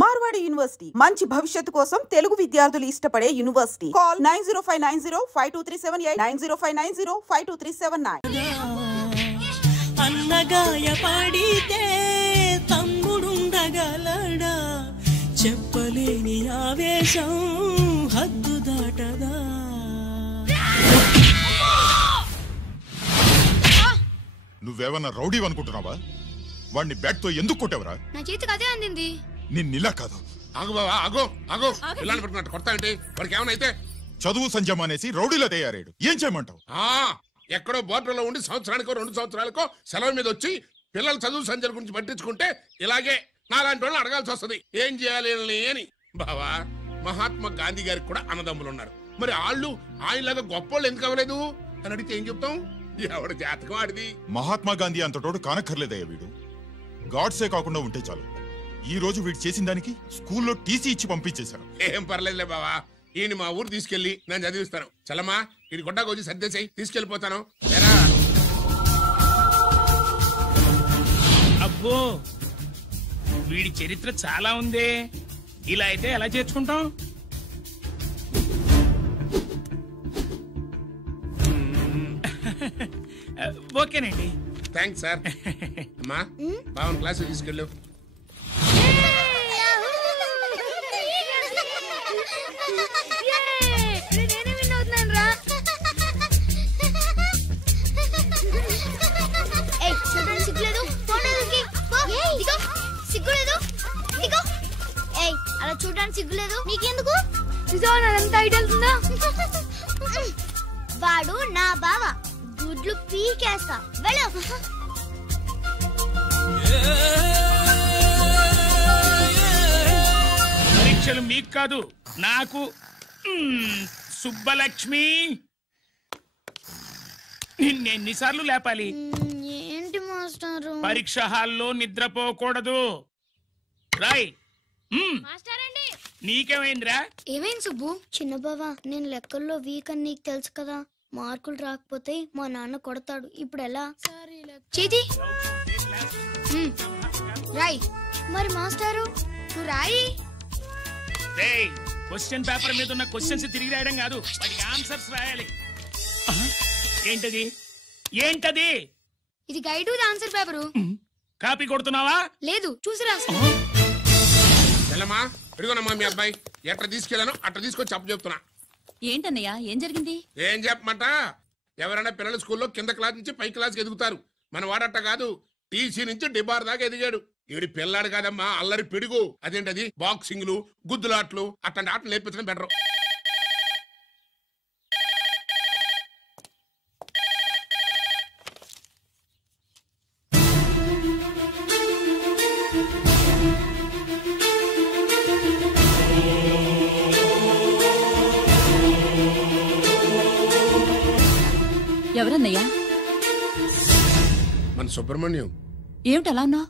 Marwadi university మంచి భవిష్యత్తు కోసం తెలుగు విద్యార్థులు ఇష్టపడే యూనివర్సిటీ. కాల్ 9059052378 9059052379. అన్నగాయ పాడితే తమ్ముడుండగలడా, చెప్పలేని ఆవేశం హద్దు దాటదా. నువ్వేమన్నా రౌడీ అనుకుంటున్నావా? వాడిని బ్యాట్ తో ఎందుకు కొట్టేవరా? నా చేతికి అదే అందింది. నిన్నిలా కాదు. ఆగు బావా, ఆగు ఆగు. పిల్లలు పెట్టుకున్నట్టు కొడతా ఏంటి? వాడికి ఏమనైతే చదువు సంజమానేసి రౌడీలో తయారాడు. ఏం చేయమంటావు? ఎక్కడో బోర్డర్లో ఉండి సంవత్సరానికో 2 సంవత్సరాలకో సెలవు మీద వచ్చి పిల్లల చదువు సంజల గురించి పట్టించుకుంటే ఇలాగే నాలాంటి వాళ్ళని అడగాల్సి వస్తుంది. ఏం చేయాలి అని. బావా, మహాత్మా గాంధీ గారికి కూడా అన్నదమ్ములు ఉన్నారు. మరి వాళ్ళు ఆయనలాగా గొప్పోళ్ళు ఎందుకు అవ్వలేదు అని అడిగితే ఏం చెప్తాం? ఎవడు జాతకం ఆడిది. మహాత్మా గాంధీ అంతటోడు కానక్కర్లేదయ్యా. వీడు గాడ్సే కాకుండా ఉంటే చాలు. ఈ రోజు వీడు చేసిన దానికి స్కూల్లో టీసీ ఇచ్చి పంపించేశారు. ఏం పర్లేదులే బావా, ఈయన మా ఊరు తీసుకెళ్లి నేను చదివిస్తాను. చలమా, ఇది గొడ్డకు వచ్చి సర్దేశాయి, తీసుకెళ్లిపోతాను. అబ్బో, వీడి చరిత్ర చాలా ఉందే. ఇలా అయితే ఎలా చేర్చుకుంటాం? ఓకేనండి. Thanks sir. అమ్మా, బావన్ క్లాస్ తీసుకెళ్ళు. అలా చూడడానికి సిగ్గులేదు నీకెందుకు? ఎంత ఐడియల్ ఉందా? వాడు నా బావ, గుడ్లు పీకేస్తా. వెళ్ళు. పరీక్షలు మీకు కాదు, నాకు. సుబ్బలక్ష్మి, నిన్నెన్నిసార్లు లేపాలి? ఏంటి మాస్టారు? పరీక్ష హాల్లో నిద్రపోకూడదు. రాయ్. నీకేమైందిరా? ఏమైంది సుబ్బు? చిన్న బావా, నేను లెక్కల్లో వీక్ అని నీకు తెలుసు కదా. మార్కులు రాకపోతే మా నాన్న కొడతాడు. ఇప్పుడు ఎలా? చేతి రాయ్. మరి మాస్టారు నువ్వు రాయి. క్వశ్చన్ పేపర్ మీద ఉన్న క్వశ్చన్స్ తిరిగి రాయడం కాదు, వాటికి ఆన్సర్స్ రాయాలి. ఏంటది? ఏంటది? ఇది గైడ్ ఆన్సర్ పేపరు. కాపీ కొడుతున్నావా? లేదు, చూసి రాస్తా. చెల్లమ్మా, ఇదిగోనమ్మా మీ అబ్బాయి. ఎట్లా తీసుకెళ్ళాను అట్లా తీసుకొచ్చి అప్పు చెప్తున్నా. ఏంటన్నయ్యా, ఏం జరిగింది? ఏం చెప్పమంట? ఎవరైనా పిల్లల స్కూల్లో కింద క్లాస్ నుంచి పై క్లాస్కి ఎదుగుతారు. మన వాడట్ట కాదు, టీసీ నుంచి డిబార్ దాకా ఎదిగాడు. ఈడి పిల్లాడు కాదమ్మా, అల్లరి పిడుగు. అదేంటది, బాక్సింగ్లు, గుద్దులాట్లు, అట్లాంటి ఆటలు నేర్పించడం బెటర్. ఎవరన్నయ్యా? మన సుబ్రహ్మణ్యం. ఏమిటలా అన్నా?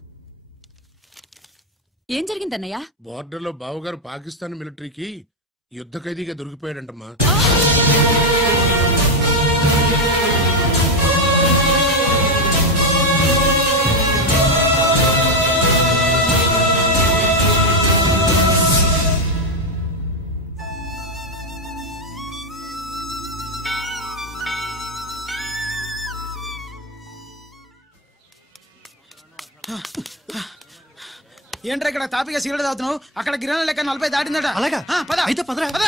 ఏం జరిగిందన్నయ్యా? బోర్డర్లో బావగారు పాకిస్తాన్ మిలిటరీకి యుద్ధ ఖైదీగా దొరికిపోయాడంటమ్మా. ఏంట్రా ఇక్కడ తాపిగా సిగరెట్ తాగుతున్నావు? అక్కడ గిరణం లెక్క 40 దాటిందట. అలాగా? పద అయితే పదరా. పద.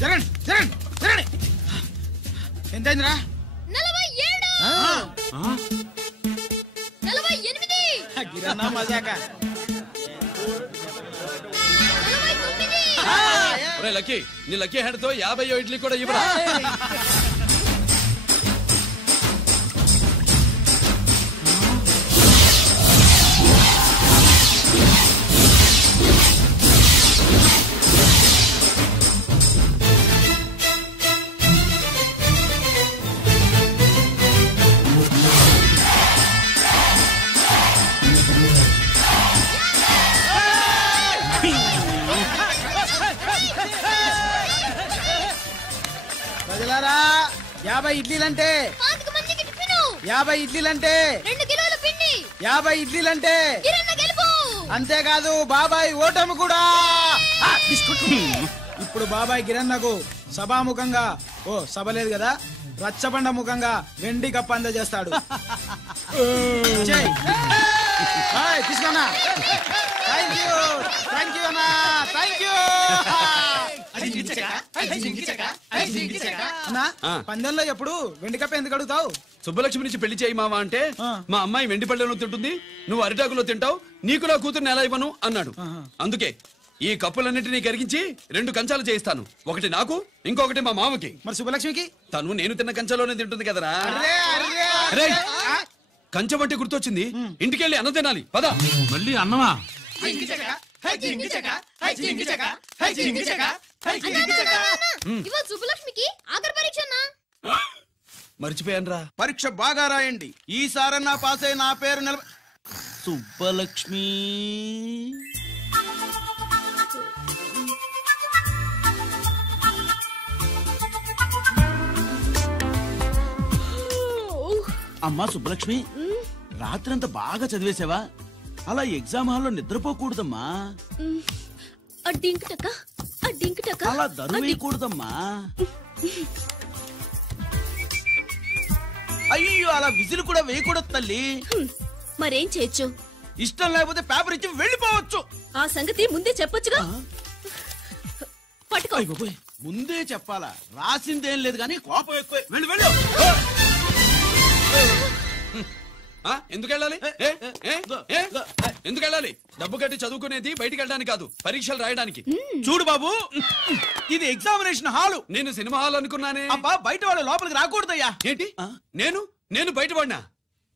జరగండి జరగండి జరగండి. ఎంతైందిరా? 47. 48. గిరణం మజాక. 49. లక్కీ, నీ లక్కీ హ్యాండ్ తో 50 ఇడ్లీ కూడా ఇవ్వరా? ప్రజలారా, 50 ఇడ్లీలంటే 50 మందికి టిఫిన్, 50 ఇడ్లీలంటే 2 కిలోల పిండి. 50 ఇడ్లీలంటే అంతేకాదు బాబాయ్ ఓటమి కూడా. ఇప్పుడు బాబాయ్ గిరన్నకు సభాముఖంగా సభ లేదు కదా, రచ్చబండ ముఖంగా వెండి కప్ప అందజేస్తాడు. తీసుకున్నా. థ్యాంక్ యూ అన్నా, థ్యాంక్ యూ అన్నా. పందెంలో ఎప్పుడు వెండి కప్ప ఎందుకు అడుగుతావు? సుబ్బలక్ష్మి నుంచి పెళ్లి చేయి మావా అంటే మా అమ్మాయి వెండి పళ్ళెంలో తింటుంది, నువ్వు అరిటాకులో తింటావు, నీకు నా కూతుర్ని ఎలా ఇవ్వను అన్నాడు. అందుకే ఈ కప్పులన్నింటినీ కరిగించి 2 కంచాలు చేయిస్తాను. ఒకటి నాకు, ఇంకొకటి మా మామకి. మరి సుబ్బలక్ష్మికి? తను నేను తిన్న కంచంలోనే తింటుంది కదరా. కంచం అంటే గుర్తొచ్చింది, ఇంటికెళ్ళి అన్నం తినాలి. పద. మళ్ళీ అన్నమా? సుబ్బలక్ష్మికి ఆఖరి పరీక్ష. మర్చిపోయాను రా. పరీక్ష బాగా రాయండి, ఈసారన్నా పాస్ అయి నా పేరు సుబ్బలక్ష్మి. అమ్మా సుబ్బలక్ష్మి, రాత్రంతా బాగా చదివేశావా? అలా ఎగ్జామ్ హాల్లో నిద్రపోకూడదమ్మా. అలా దరువేయకూడదమ్మా. అయ్యో, అలా విజిల్ కూడా వేయకూడదు తల్లి. మరేం చేయొచ్చు? ఇష్టం లేకపోతే పేపర్ ఇచ్చి వెళ్ళిపోవచ్చు. ఆ సంగతి ముందే చెప్పొచ్చుగా. పట్టుకో. ముందే చెప్పాలా? రాసిందేం లేదు కానీ కోపం ఎక్కువ. వెళ్ళు వెళ్ళు. ఎందుకు వెళ్ళాలి? ఎందుకు వెళ్ళాలి? డబ్బు కట్టి చదువుకునేది బయటికి వెళ్ళడానికి కాదు, పరీక్షలు రాయడానికి. చూడు బాబు, ఇది ఎగ్జామినేషన్ హాలు. నేను సినిమా హాల్ అనుకున్నానే. అబ్బా, బయట వాళ్ళు లోపలికి రాకూడదయ్యా. ఏంటి? నేను బయటపడినా?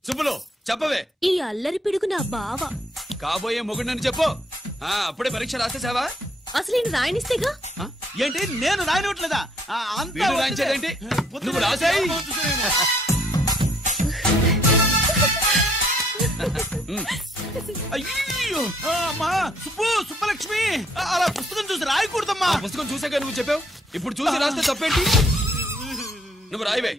సుబ్బులు చెప్పవే. ఈ అల్లరి పిడుగు నా బావ. కాబోయే మొగుడని చెప్పు. అప్పుడే పరీక్ష రాసేసావా? అసలు నేను రాయనిస్తేగా. ఏంటి, నేను రాయనివ్వట్లేదా? రాయించేదేంటి? నువ్వు రాసాయి. అయ్యో అమ్మా, సుబ్బలక్ష్మి, అలా పుస్తకం చూసి రాయకూడదమ్మా. పుస్తకం చూసాక నువ్వు చెప్పావు, ఇప్పుడు చూసి రాస్తే తప్పేంటి? నువ్వు రాయవే.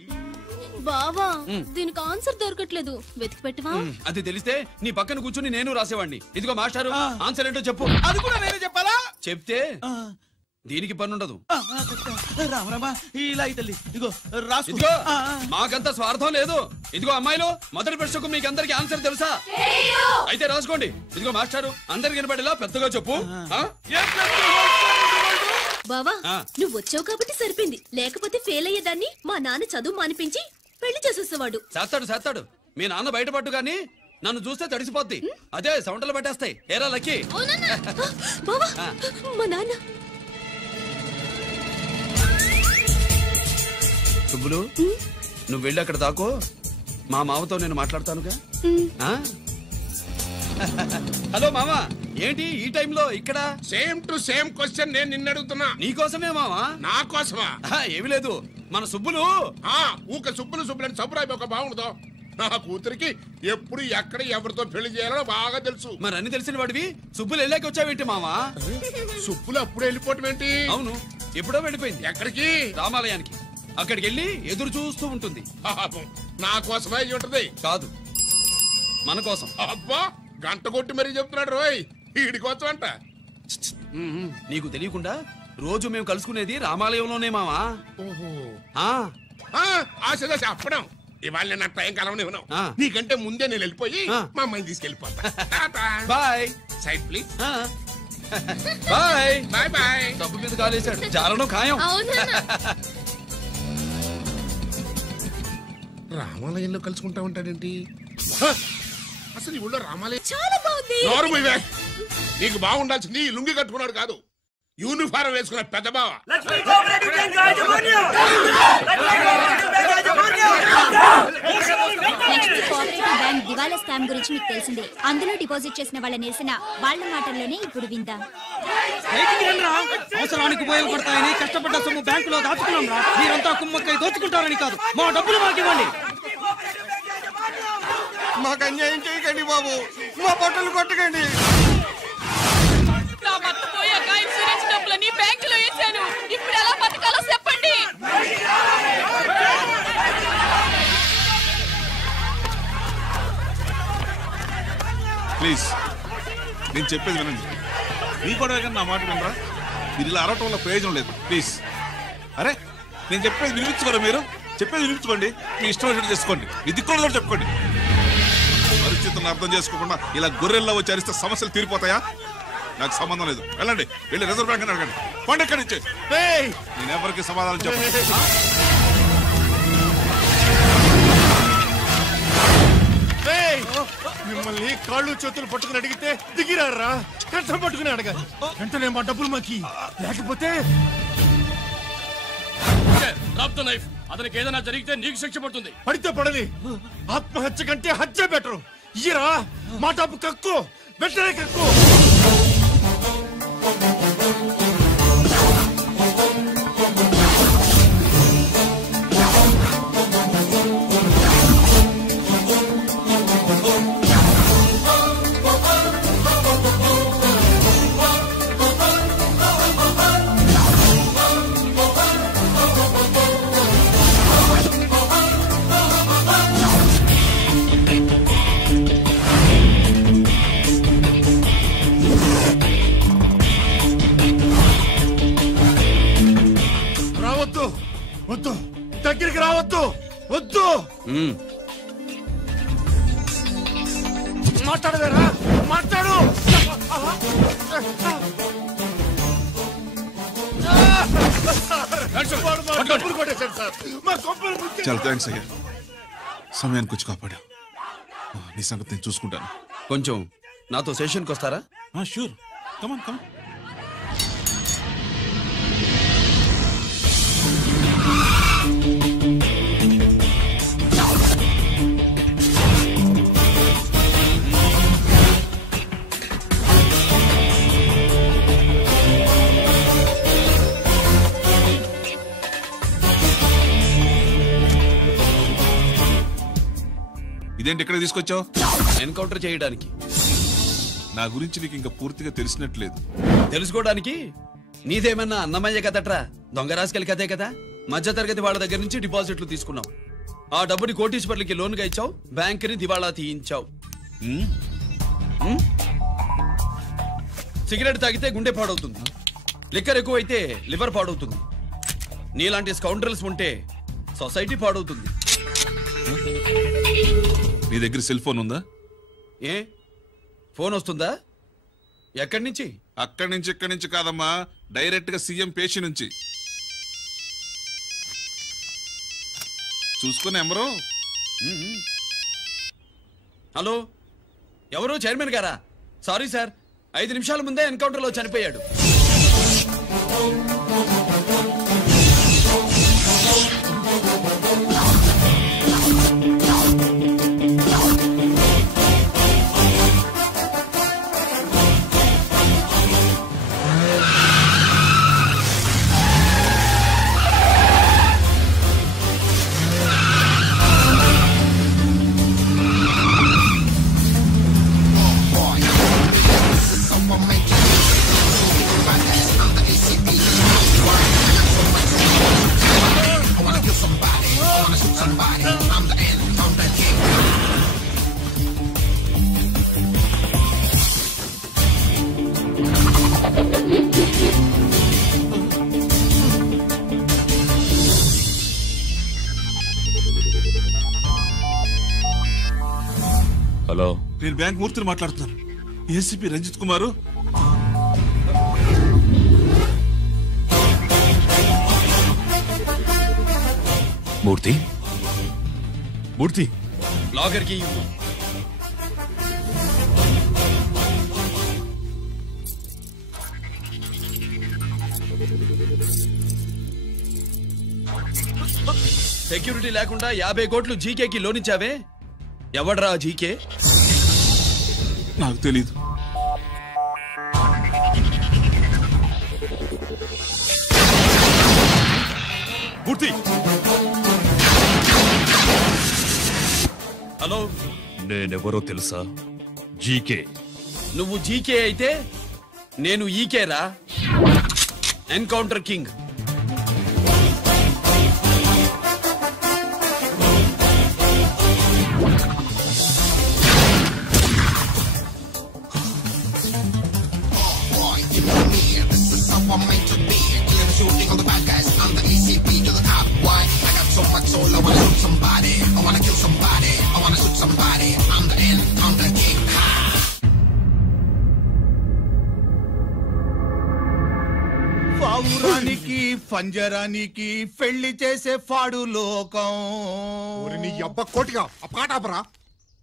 బావా, దీనికి ఆన్సర్ దొరకట్లేదు, వెతికి పెట్టవా? అది తెలిస్తే నీ పక్కన కూర్చుని నేను రాసేవాడిని. ఇదిగో మాస్టారు, ఆన్సర్ ఏంటో చెప్పు. అది కూడా నేనే చెప్పాలా? చెప్తే దీనికి పనుండదు. రామరామా, ఇలా తల్లి, ఇదిగో రాసు. ఇదిగో, మాకంత స్వార్థం లేదు. ఇదిగో అమ్మాయిలు, మొదటి ప్రశ్నకు మీకు అందరికి ఆన్సర్ తెలుసా? అయితే రాసుకోండి. ఇదిగో మాస్టారు, అందరికి వినపడేలా పెద్దగా చెప్పు. బావా, నువ్వు వచ్చావు కాబట్టి సరిపోయింది, లేకపోతే ఫెయిల్ అయ్యేదాన్ని. మా నాన్న చదువు మానిపించి పెళ్లి చేసేసేవాడు. చేస్తాడు. మీ నాన్న బయటపట్టు గాని నన్ను చూస్తే తడిసిపోద్ది. అదే సౌంటలు పెట్టేస్తాయి. ఏరా లక్కీ. బావా, మా నాన్న. సుబ్బులు, నువ్వు వెళ్ళి అక్కడ దాకో, మా మామతో నేను మాట్లాడతానుగా. హలో మామా, ఏంటి ఈ టైంలో ఇక్కడ? సేమ్ టు సేమ్ క్వశ్చన్ నేను నిన్ను అడుగుతున్నా. నీకోసమే మామా. నా కోసమా? ఏమి లేదు, మన సుబ్బులు ఊక సుబ్బులు అని సబ్బురాయి ఒక బాగుండదు. నా కూతురికి ఎప్పుడు ఎక్కడ ఎవరితో పెళ్లి చేయాలో బాగా తెలుసు. మరి అన్ని తెలిసిన వాడివి సుబ్బులు వెళ్ళాక వచ్చావేంటి మామా? సుబ్బులు అప్పుడు వెళ్ళిపోవటం ఏంటి? అవును, ఎప్పుడో వెళ్ళిపోయింది. ఎక్కడికి? రామాలయానికి. అక్కడికి వెళ్ళి ఎదురు చూస్తూ ఉంటుంది. నా కోసమే ఉంటది. కాదు, మన కోసం. అబ్బా, గంట కొట్టి మరీ చెప్తున్నాడు రోయ్, వీడి కోసం అంట. నీకు తెలియకుండా రోజు మేము కలుసుకునేది రామాలయంలోనే మావా. ఆశ చెప్పడం. ఇవాళ నేను నాకు టైం కలవని ఇవ్వను. నీకంటే ముందే నేను వెళ్ళిపోయి మా అమ్మాయిని తీసుకెళ్ళిపోతా. Bye. Side please. Bye bye bye. డబ్బు మీద కాలేశాడు, జారడం ఖాయం. రామాలయంలో కలుసుకుంటా ఉంటాడేంటి? అసలు ఈ ఊళ్ళో రామాలయం చాలా బాగుంది. నీకు బాగుండాల్సింది లుంగి కట్టుకున్నాడు కాదు, యూనిఫారం వేసుకున్న పెద్ద బావ. బ్యాంక్ దివాలా స్కామ్ గురించి మీకు తెలిసిందే. అందులో డిపాజిట్ చేసిన వాళ్ళని వేసిన వాళ్ళ మాటల్లోనే ఇప్పుడు విందాం. అవసరానికి ఉపయోగపడతాయని కష్టపడ్డ సొమ్ము బ్యాంకులో దాచుకున్నాం రా. మీరంతా కుమ్మక్కై దోచుకుంటారని కాదు, మా డబ్బులు మాకు ఇవ్వండి. మాకు అన్యాయం చేయకండి బాబు, మా బట్టలు కొట్టకండి. నా భర్త పోయాక ఇన్సూరెన్స్ డబ్బులని బ్యాంకులో వేశాను, ఇప్పుడు ఎలా బతకాలో చెప్పండి. ప్లీజ్ నేను చెప్పేది వినండి. మీ గొడవ కానీ నా మాట వినరా? మీరు ఇలా అరవటం వల్ల ప్రయోజనం లేదు. ప్లీజ్ అరే నేను చెప్పేది వినిపించుకోరా? మీరు చెప్పేది వినిపించుకోండి. మీ ఇష్టం వచ్చినట్టు చేసుకోండి. మీ దిక్కులో చెప్పుకోండి. పరిస్థితులను అర్థం చేసుకోకుండా ఇలా గొర్రెల్లో వచ్చి అరిస్తే సమస్యలు తీరిపోతాయా? నాకు సంబంధం లేదు. వెళ్ళండి, వెళ్ళి రిజర్వ్ బ్యాంక్ అని అడగండి. పండి ఎక్కడి నుంచి. నేను ఎవరికి సమాధానం చెప్పను. మిమ్మల్ని కాళ్ళు చేతులు పట్టుకుని అడిగితే దిగిరారా? కష్టం పట్టుకుని అడగాలి. వెంటనే మా డబ్బులు మాకి, లేకపోతే అతనికి ఏదైనా జరిగితే నీకు శిక్ష పడుతుంది. పడితే పడని, ఆత్మహత్య కంటే హత్య బెటరు. ఇయ్యరా మా డబ్బు కక్కు, వెంటనే కక్కు. వద్దు, దగ్గరికి రావద్దు, వద్దు. మాట్లాడవేరా? మాట్లాడు. డబ్బులు కొట్టేశారు సార్. మా కొంపలు చాలా థ్యాంక్స్ అయ్యా, సమయానికి వచ్చి కాపాడా. నీ సంగతి నేను చూసుకుంటాను. కొంచెం నాతో సెషన్కి వస్తారా? షూర్, కమాన్ కమాన్. ఇదేంటి ఇక్కడ తీసుకొచ్చావు? ఎన్కౌంటర్ చేయడానికి. నా గురించి నీకు ఇంకా పూర్తిగా తెలిసినట్లేదు. తెలుసుకోవడానికి నీదేమన్నా అన్నమయ్య కదట్రా, దొంగ రాసుకెళ్ళి కదే కదా. మధ్య తరగతి వాళ్ళ దగ్గర నుంచి డిపాజిట్లు తీసుకున్నావు. ఆ డబ్బుని కోటీశ్వర్లకి లోన్గా ఇచ్చావు, బ్యాంకుని దివాళా తీయించావు. సిగరెట్ తాగితే గుండె పాడవుతుంది, లిక్కర్ ఎక్కువైతే లివర్ పాడవుతుంది. నీలాంటి స్కౌండ్రల్స్ ఉంటే సొసైటీ పాడవుతుంది. నీ దగ్గర సెల్ ఫోన్ ఉందా? ఏ ఫోన్ వస్తుందా? ఎక్కడి నుంచి? అక్కడి నుంచి ఇక్కడి నుంచి కాదమ్మా, డైరెక్ట్ గా సీఎం పేషి నుంచి. చూసుకుని ఎవరు? హలో, ఎవరు? చైర్మన్ గారా? సారీ సార్, 5 నిమిషాల ముందే ఎన్కౌంటర్ లో చనిపోయాడు. హలో, నేను బ్యాంక్ మూర్తిని మాట్లాడుతున్నాను. ఏసీపీ రంజిత్ కుమారు. మూర్తి, మూర్తి లాగర్ కి సెక్యూరిటీ లేకుండా 50 కోట్లు జీకేకి లోన్ ఇచ్చావే, ఎవడ్రా జీకే? నాకు తెలీదు. మూర్తి, హలో, నేనెవరో తెలుసా? జీకే. నువ్వు జీకే అయితే నేను ఈకే రా, encounter king. you put me in. This is how I'm meant to be. Killing, shooting all the bad guys. I'm the ECP to the top. Why? I got so much soul, I wanna shoot somebody. I wanna kill somebody. I wanna shoot somebody. I'm the end, I'm the king. పావురానికి పంజరానికి పెళ్లి చేసే ఫాడు లోకం. నీ అబ్బ కోటిగా ఆ పాట ఆపరా.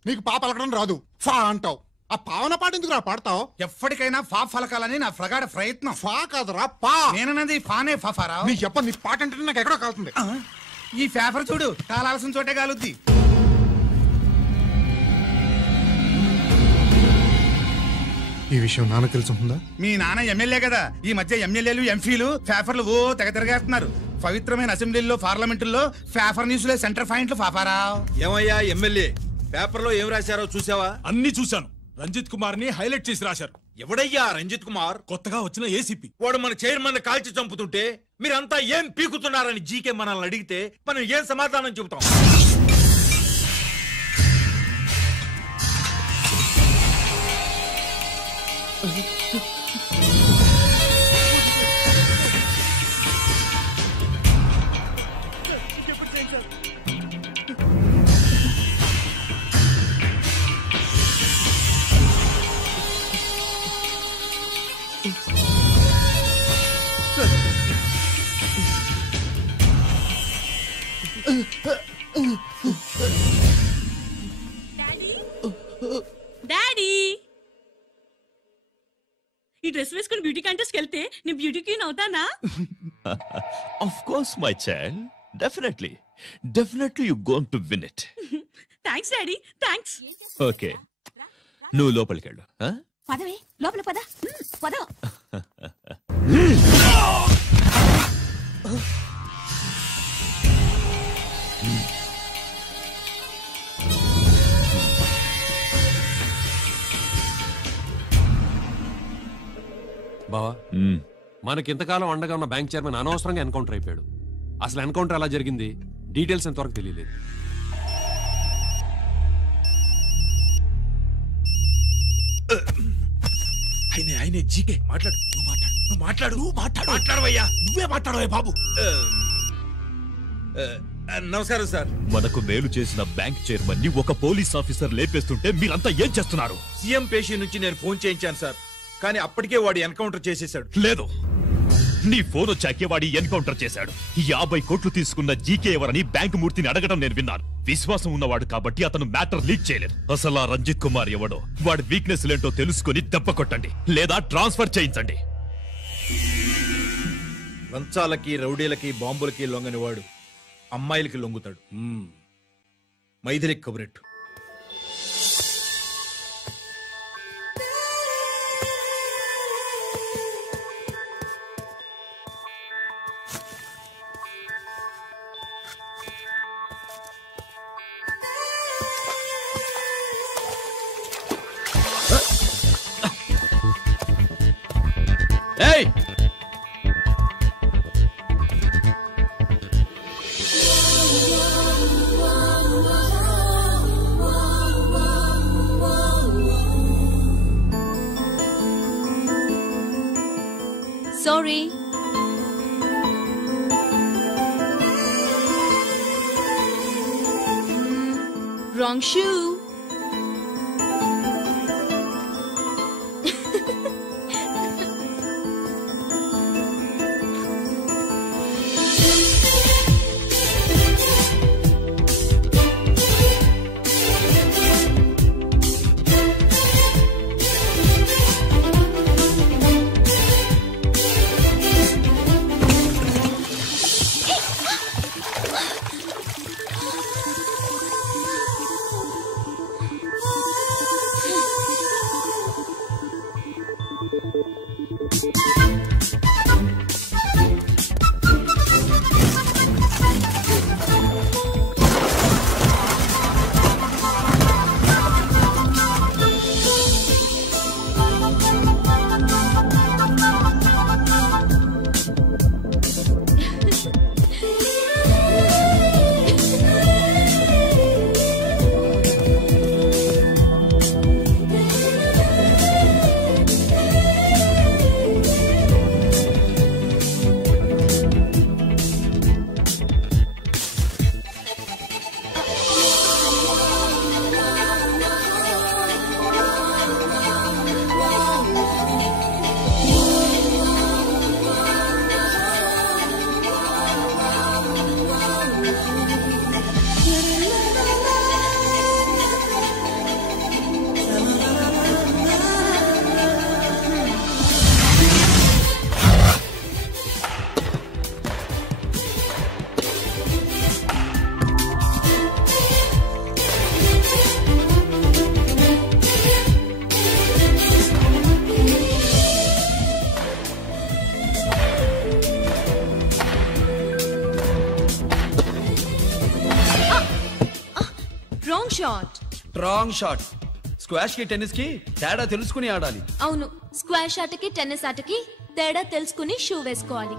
నీకు పా పలకడం రాదు, ఫా అంటావు. ఆ పావన పాట ఎందుకు రా పాడతావు? ఎప్పటికైనా ఫా ఫలకాలని నా ప్రగాఢ ప్రయత్నం. ఫా కాదురా పా. నేనన్నది ఫానే ఫాఫారా. నీ చెప్ప నీ పాట అంటే నాకు ఎక్కడో కాలుతుంది. ఈ పేపర్ చూడు, కాలాల్సిన చోటే కాలుద్ది. ఈ విషయం నాన్న తెలుసుందా? మీ నాన్న ఎమ్మెల్యే కదా. ఈ మధ్య ఎమ్మెల్యేలు ఎంపీలు పేపర్లు ఓ తెగ తిరగేస్తున్నారు. పవిత్రమైన అసెంబ్లీలో పార్లమెంటుల్లో పేపర్ న్యూస్ లో సెంటర్ పాయింట్లు పాపారా. ఏమయ్యా ఎమ్మెల్యే, పేపర్లో ఏం రాశారో చూసావా? అన్ని చూశాను. రంజిత్ కుమార్ ని హైలైట్ చేసి రాశారు. ఎవడయ్యా రంజిత్ కుమార్? కొత్తగా వచ్చిన ఏసీపీ. వాడు మన చైర్మన్ కాల్చి చంపుతుంటే మీరంతా ఏం పీకుతున్నారని జీకే మనల్ని అడిగితే మనం ఏం సమాధానం చెబుతాం? డాడీ, ఈ డ్రెస్ వేసుకుని బ్యూటీ కాంటెస్ట్ వెళ్తే నేను బ్యూటీ క్వీన్ అవుతానా? Of course, my child. Definitely. Definitely you're going to win it. Thanks daddy, thanks. Okay. నువ్వు లోపలికి వెళ్ళు. పదవే, లోపల పద. పద. బావా, మనకింతకాలం అండగా ఉన్న బ్యాంక్ చైర్మన్ అనవసరంగా ఎన్కౌంటర్ అయిపోయాడు. అసలు ఎన్కౌంటర్ ఎలా జరిగింది డీటెయిల్స్ ఎంతవరకు తెలియలేదు. ఆయనే జీకే మాట్లాడు. మాట్లాడవయ్యా. నువ్వే మాట్లాడవే బాబు. నమస్కారం సార్. మనకు మేలు చేసిన బ్యాంక్ చైర్మన్ ని ఒక పోలీస్ ఆఫీసర్ లేపేస్తుంటే మీరంతా ఏం చేస్తున్నారు? సీఎం పేషి నుంచి నేను ఫోన్ చేయించాను సార్, కానీ అప్పటికే వాడు ఎన్కౌంటర్ చేసేశాడు. లేదు, నీ ఫోన్ వచ్చాకే వాడి ఎన్కౌంటర్ చేశాడు. 50 కోట్లు తీసుకున్న జీకే ఎవరని బ్యాంకు మూర్తిని అడగడం నేను విన్నాను. విశ్వాసం ఉన్నవాడు కాబట్టి అతను మ్యాటర్ లీక్ చేయలేదు. అసలు ఆ రంజిత్ కుమార్ ఎవడో, వాడి వీక్నెస్ లేంటో తెలుసుకుని దెబ్బ కొట్టండి, లేదా ట్రాన్స్ఫర్ చేయించండి. లంచాలకి, రౌడీలకి, బాంబులకి లొంగని వాడు అమ్మాయిలకి లొంగుతాడు. మైథిలికి కబురెట్టు. ఏయ్, sorry. Wrong shoe. Shot. Wrong shot. Squash కి టెన్నిస్ కి తేడా తెలుసుకుని ఆడాలి. అవును, స్క్వాష్ ఆటకి టెన్నిస్ ఆటకి తేడా తెలుసుకుని షూ వేసుకోవాలి.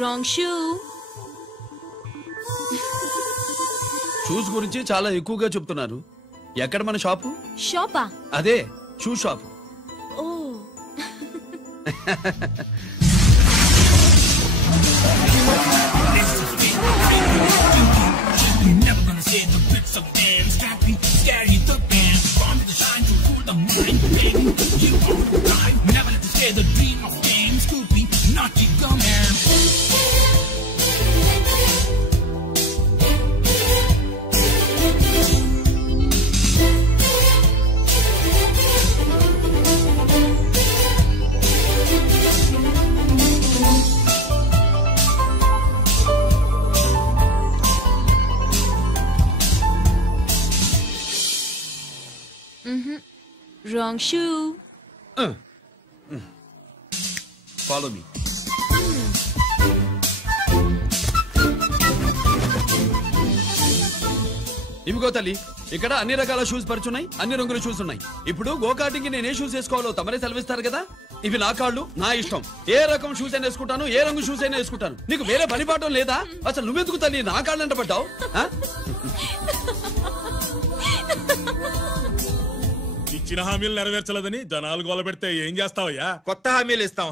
Wrong shoe. షూస్ గురించి చాలా ఎక్కువగా చెప్తున్నారు. ఎక్కడ మన షాపు? షాపా? అదే shoe shop. Oh. Never gonna say the bits of ends, happy, scary, the band, from the shine to cool the mind, baby, you all the time. Never let the stay the dream of games, Scoopy, naughty gum man. Wrong shoe. Follow me. ఇవిగో తల్లి, ఇక్కడ అన్ని రకాల shoes పరుచున్నాయి, అన్ని రంగుల shoes ఉన్నాయి. ఇప్పుడు go-karting కి నేను ఏ షూస్ వేసుకోవాలో తమరే సెలవిస్తారు కదా. ఇవి నా కాళ్ళు, నా ఇష్టం. ఏ రకం షూస్ అయినా వేసుకుంటాను, ఏ రంగు షూస్ అయినా వేసుకుంటాను. నీకు వేరే పని పాఠం లేదా? అసలు నువ్వెందుకు తల్లి నా కాళ్ళు అంట పడ్డావు? ఇచ్చిన హామీలు నెరవేర్చలేదని జనాలు గోల పెడితే ఏం చేస్తావయ్యా? కొత్త హామీలు ఇస్తాం.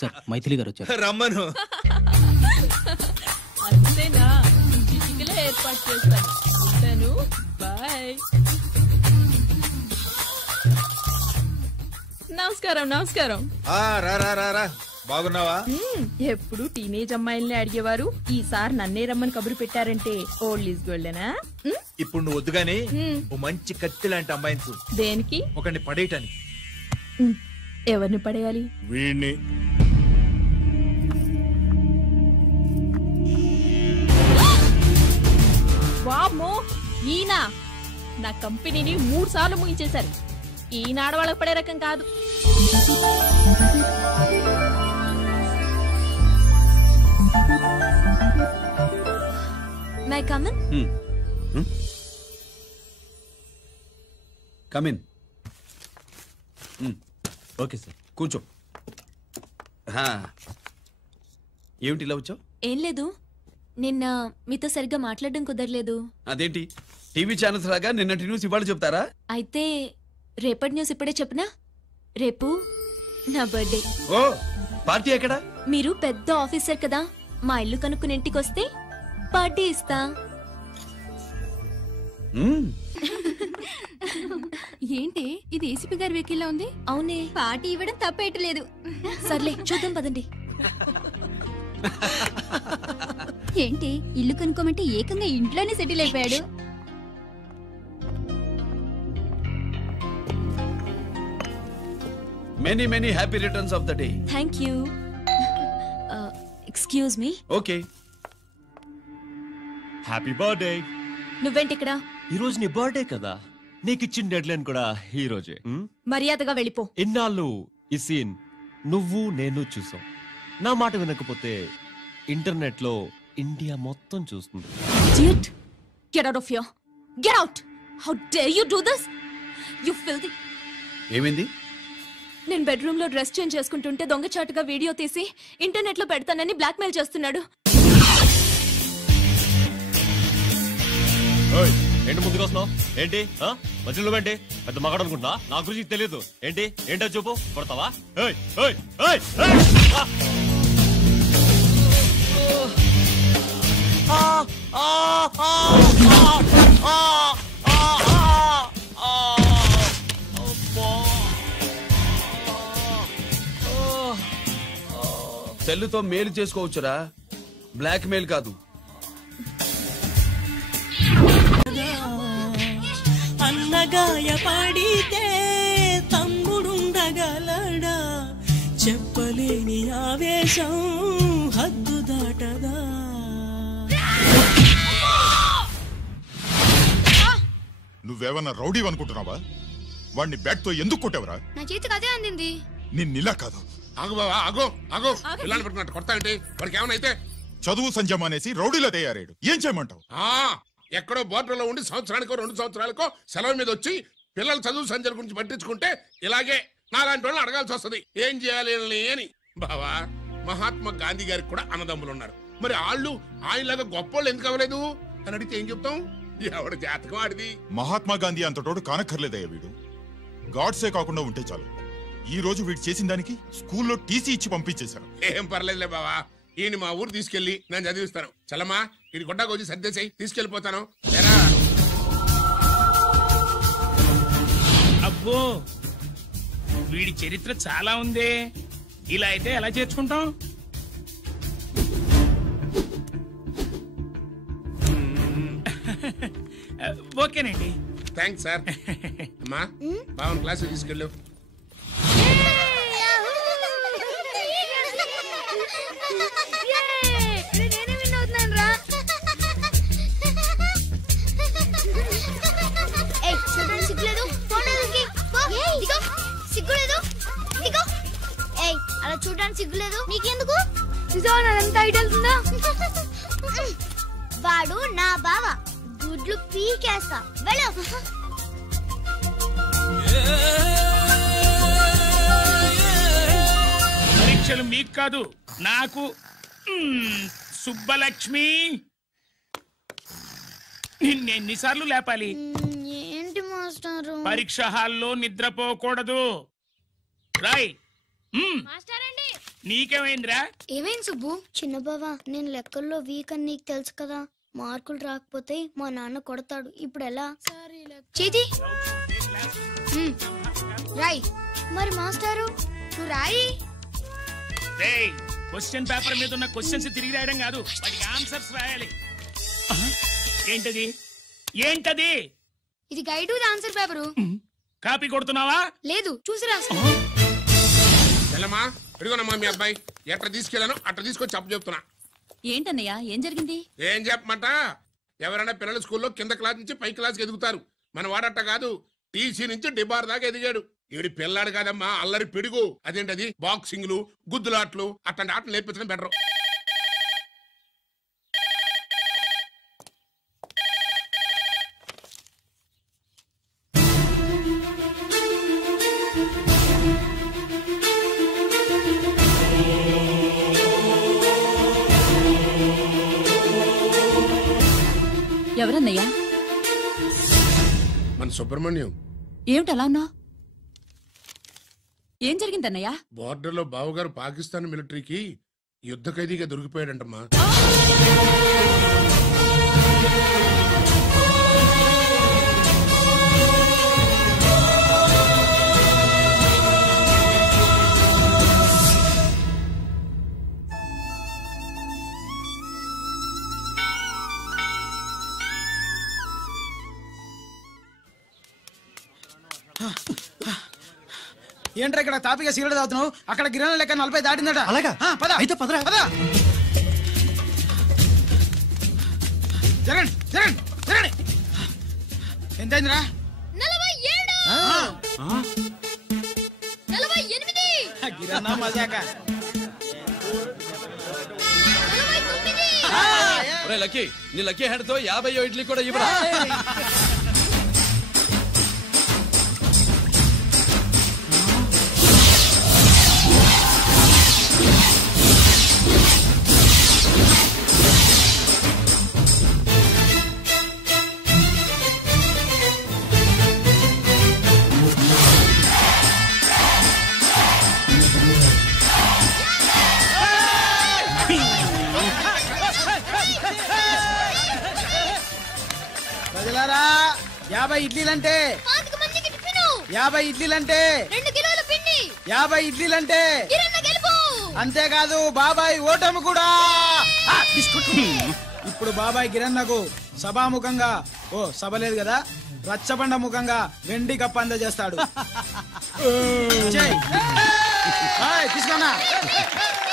సార్, మైథిలి గారు వచ్చారు. రమ్మను. అంతేనా? చిటికలో ఏర్పాటు చేస్తాను. ఉంటాను. బాయ్. నమస్కారం. నమస్కారం. రా రా రా రా. బాగున్నావా? ఎప్పుడు టీనేజ్ అమ్మాయిల్ని అడిగేవారు, ఈసారి నన్నే రమ్మని కబురు పెట్టారంటే ఓల్డ్ ఈజ్ గోల్డెనా? ఇప్పుడు నువ్వు వద్దుగానే ఓ మంచి కత్తి లాంటి అమ్మాయిని చూడు. దేనికి? ఒకరిని పడేయటానికి. ఎవరిని పడేయాలి? వీణ్ణి. వామ్మో, ఈయన నా కంపెనీని 3 సార్లు ముగించేశారు. ఈయన ఆడవాళ్ళకి పడే రకం కాదు. May I come in? Come in. Okay sir. కూర్చో. ఏమిటి ఇలా వచ్చావు? ఏం లేదు, నిన్న మీతో సరిగ్గా మాట్లాడడం కుదరలేదు. అదేంటి, టీవీ ఛానల్స్ లాగా నిన్నటి న్యూస్ ఇవాళ చెప్తారా? అయితే రేపటి న్యూస్ ఇప్పుడే చెప్పనా? రేపు నా బర్త్డే. ఓ, పార్టీ ఎక్కడా? మీరు పెద్ద ఆఫీసర్ కదా, మా ఇల్లు కనుక్కుని ఇంటికి వస్తే పార్టీ ఇస్తా. ఏంటి ఇది? ఏసీపీ గారి వెహికల్లా ఉంది. అవునే, పార్టీ ఇవ్వడం తప్పేయట్లేదు. సర్లే చూద్దాం పదండి. ఏంటి ఇల్లు కనుక్కోమంటే ఏకంగా ఇంట్లోనే సెటిల్ అయిపోయాడు. Many many happy returns of the day. Thank you. Excuse me. Okay. Happy birthday. నువ్వేంటి ఇక్కడ? ఈ రోజు నీ బర్త్డే కదా, నీకు ఇచ్చిన డెడ్ లైన్ కూడా ఈ రోజే. మర్యాదగా వెళ్ళిపో. ఇన్నాళ్ళు ఈ సీన్ నువ్వు నేను చూసాం. నా మాట వినకపోతే ఇంటర్నెట్ లో ఇండియా మొత్తం చూస్తుంది. Idiot! Get out of here. Get out! How dare you do this? You filthy. ఏమైంది? నేను బెడ్రూమ్ లో డ్రెస్ చేంజ్ చేసుకుంటుంటే దొంగచాటుగా వీడియో తీసి ఇంటర్నెట్ లో పెడతానని బ్లాక్మెయిల్ చేస్తున్నాడు. ఏంటి ముందుకు వస్తున్నావు? ఏంటి మధ్యలో ఏంటి? పెద్ద మగాడు అనుకుంటున్నా? నా గురించి తెలియదు ఏంటి? ఏంటో చూపు, కొడతావా? సెల్లుతో మేలు చేసుకోవచ్చురా, బ్లాక్ మెయిల్ కాదు. అన్నగాయ పాడితే తమ్ముడుండగలడా, చెప్పలేని ఆవేశం హద్దు దాటదా. నువ్వేమన్నా రౌడీ అనుకుంటున్నావా? వాడిని బ్యాట్ తో ఎందుకు కొట్టావరా? నా చేతికి అదే అందింది. నిన్నిలా కాదు. ఆగు బావా, ఆగు ఆగు. పిల్లల్ని పెట్టుకున్నట్టు కొడతా అంటే వాడికి ఏమనైతే చదువు సంజం అనేసి రౌడీలో తయారాడు. ఏం చేయమంటావు? ఎక్కడో బోర్డర్లో ఉండి సంవత్సరానికో 2 సంవత్సరాలకో సెలవు మీద వచ్చి పిల్లల చదువు సంజల గురించి పట్టించుకుంటే ఇలాగే నాలాంటి వాళ్ళని అడగాల్సి వస్తుంది ఏం చేయాలి అని. బావా, మహాత్మా గాంధీ గారికి కూడా అన్నదమ్ములు ఉన్నారు. మరి వాళ్ళు ఆయనలాగా గొప్పోళ్ళు ఎందుకు అవ్వలేదు అని అడిగితే ఏం చెప్తాం? ఎవడు జాతకం ఆడిది. మహాత్మా గాంధీ అంతటోడు కానక్కర్లేదయ్యా వీడు. గాడ్సే కాకుండా ఉంటే చాలు. ఈ రోజు వీడు చేసిన దానికి స్కూల్లో టీసీ ఇచ్చి పంపించేశారు. ఏం పర్లేదులే బావా, ఈయన మా ఊరు తీసుకెళ్లి నేను చదివిస్తాను. చలమా, ఇది గొడ్డకు వచ్చి సర్దేశాయి, తీసుకెళ్లిపోతాను. అబ్బో, వీడి చరిత్ర చాలా ఉందే. ఇలా అయితే ఎలా చేర్చుకుంటాం? ఓకేనండి. Thanks sir. అమ్మా, బావన్ క్లాస్ తీసుకెళ్ళు. అలా చూడడానికి సిగ్గులేదు నీకెందుకు? చూసావా ఐడల్ ఉందా? వాడు నా బావ, గుడ్లు పీకేస్తా. వెళ్ళు. పరీక్షలు మీకు కాదు, నాకు. సుబ్బలక్ష్మి, నిన్నెన్నిసార్లు లేపాలి? ఏంటి మాస్టారు? పరీక్ష హాల్లో నిద్రపోకూడదు. రాయ్. నీకేమైందిరా? ఏమైంది సుబ్బు? చిన్న బావా, నేను లెక్కల్లో వీక్ అని నీకు తెలుసు కదా. మార్కులు రాకపోతే మా నాన్న కొడతాడు. ఇప్పుడు ఎలా? చేతి రాయ్. మరి మాస్టారు నువ్వు రాయి. క్వశ్చన్ పేపర్ మీద ఉన్న క్వశ్చన్స్ తిరిగి రాయడం కాదు, వాటికి ఆన్సర్స్ రాయాలి. ఏంటది? ఏంటది? ఇది గైడ్ ఆన్సర్ పేపరు. కాపీ కొడుతున్నావా? లేదు, చూసి రాస్తా. చెల్లమ్మా, ఇదిగోనమ్మా మీ అబ్బాయి. ఎట్లా తీసుకెళ్ళాను అట్లా తీసుకొచ్చి అప్పు చెప్తున్నా. ఏంటన్నయ్యా, ఏం జరిగింది? ఏం చెప్పమంట? ఎవరైనా పిల్లల స్కూల్లో కింద క్లాస్ నుంచి పై క్లాస్కి ఎదుగుతారు. మన వాడట్ట కాదు, టీసీ నుంచి డిబార్ దాకా ఎదిగాడు. ఈవిడి పిల్లాడు కాదమ్మా, అల్లరి పిడుగు. అదేంటది, బాక్సింగ్లు, గుద్దులాట్లు అట్లాంటి ఆటలు నేర్పించడం బెటర్. ఎవరన్నయ్యా? మన సుబ్రహ్మణ్యం. ఏమిటలా ఉన్నావు? ఏం జరిగిందన్నయ్యా? బోర్డర్ లో బావగారు పాకిస్తాన్ మిలిటరీకి యుద్ధ ఖైదీగా దొరికిపోయాడంటమ్మా. ఏంట్రా ఇక్కడ తాపిగా సిగరెట్ తాగుతున్నావు? అక్కడ గిరణం లెక్క 40 దాటిందట. అలాగా? పద అయితే పదరా. పద. జరగండి జరగండి జరగండి. ఎంతైందిరా? 47. గిరణా మజాక. లక్కీ, నీ లక్కీ హ్యాండ్ తో 50 ఇడ్లీ కూడా ఇవ్వరా? ప్రజలారా, 50 ఇడ్లీలంటే 50 ఇడ్లీలంటే 2 కిలోల పిండి 50 ఇడ్లీలంటే గిరన్న గెలుపు అంతేకాదు బాబాయ్ ఓటమి కూడా. ఇప్పుడు బాబాయ్ కిరణ్కు సభాముఖంగా సభ లేదు కదా, రచ్చబండ ముఖంగా వెండి కప్ప అందజేస్తాడు. తీసుకున్నా.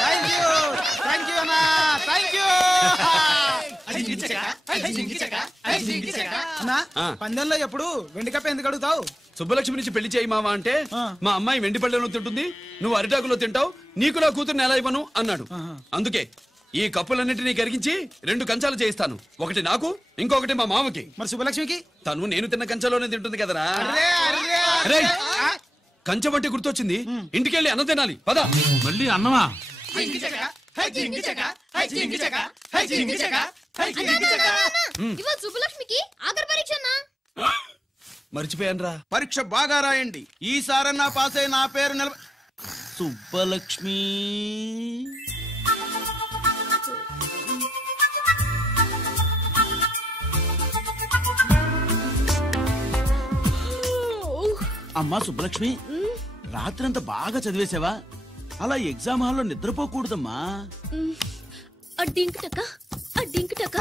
థ్యాంక్ యూ అన్నా, థ్యాంక్ యూ అన్నా. పందెంలో ఎప్పుడు వెండి కప్ప ఎందుకు అడుగుతావు? సుబ్బలక్ష్మి నుంచి పెళ్లి చేయి మావా అంటే మా అమ్మాయి వెండి పళ్ళెంలో తింటుంది, నువ్వు అరిటాకులో తింటావు, నీకు నా కూతుర్ని ఎలా ఇవ్వను అన్నాడు. అందుకే ఈ కప్పులన్నింటినీ కరిగించి 2 కంచాలు చేయిస్తాను. ఒకటి నాకు, ఇంకొకటి మా మామకి. మరి సుబ్బలక్ష్మికి? తను నేను తిన్న కంచాలోనే తింటుంది కదరా. కంచం అంటే గుర్తొచ్చింది, ఇంటికెళ్ళి అన్నం తినాలి. పద. మళ్ళీ అన్నమా? సుబ్బలక్ష్మికి ఆఖరి పరీక్ష. మర్చిపోయాను రా. పరీక్ష బాగా రాయండి, ఈసారన్నా పాస్ అయి నా పేరు సుబ్బలక్ష్మి. అమ్మా సుబ్బలక్ష్మి, రాత్రంతా బాగా చదివేశావా? అలా ఎగ్జామ్ హాల్లో నిద్రపోకూడదమ్మా.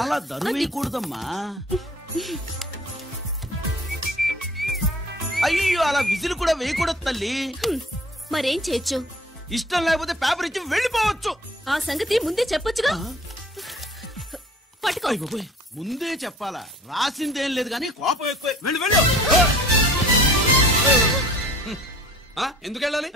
అలా దరువేయకూడదమ్మా. అయ్యో, అలా విజిల్ కూడా వేయకూడదు తల్లి. మరేం చేయొచ్చు? ఇష్టం లేకపోతే పేపర్ ఇచ్చి వెళ్ళిపోవచ్చు. ఆ సంగతి ముందే చెప్పొచ్చుగా. పట్టుకో. ముందే చెప్పాలా? రాసిందేం లేదు కానీ కోపం ఎక్కువ. వెళ్ళు వెళ్ళు. ఎందుకు వెళ్ళాలి?